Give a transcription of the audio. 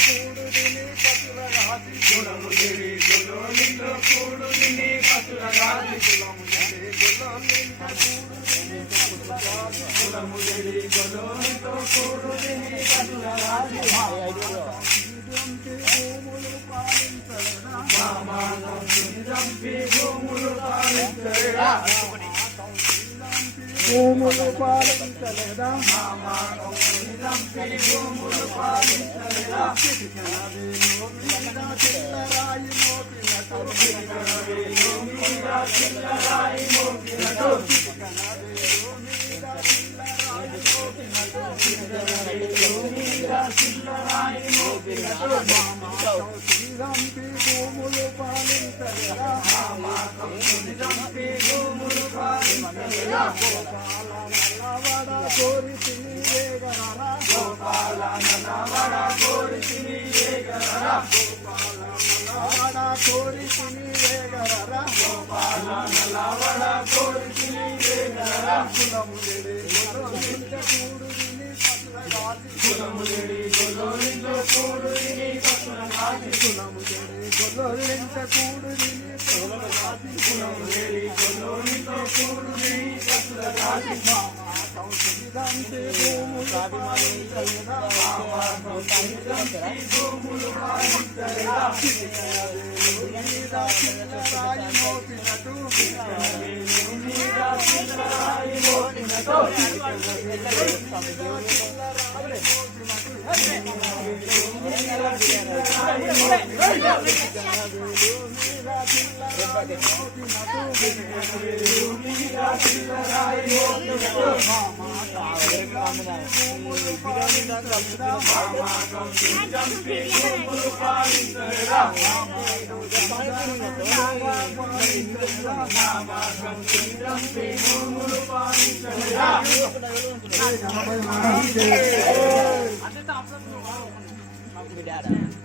కూడు తిని పశులగాది కులము చెడి గొల్లోనింట్లో కూడు తిని పశులగాది కులము చెడి గొల్లోనింట్లో కూడు తిని పశులగాది కులము చెడి గొల్లోనింట్లో కూడు తిని పశులగాది భూములు పాలించలేదా భూములు పాలించలేదా భూములు పాలించలేదా భూములు పాలించలేదా చిల్లరాయి మోపినట్టు చిల్లరాయి మోపినట్టు శ్రీరంపి భూములు పాలించలేదా భూములు పాలించలేదా గోపాల కోరి తిని వేగరా గోపాల కోరి తిని వేగరా గోపాల కోరి తిని వేగరా గోపాల కోరి తిని వేగరా కులము గొల్లోనింట్లో కూడు తిని పశులగాది కులము గొల్లోనింట్లో కూడు తిని పశులగాది కులము గొల్లోనింట్లో కూడు తిని పశులగాది సంసిదంతే భూములు పాలించలేదా భూములు పాలించలేదా చిల్లరాయి మోపినట్టు చిల్లరాయి మోపినట్టు Ada tak apa?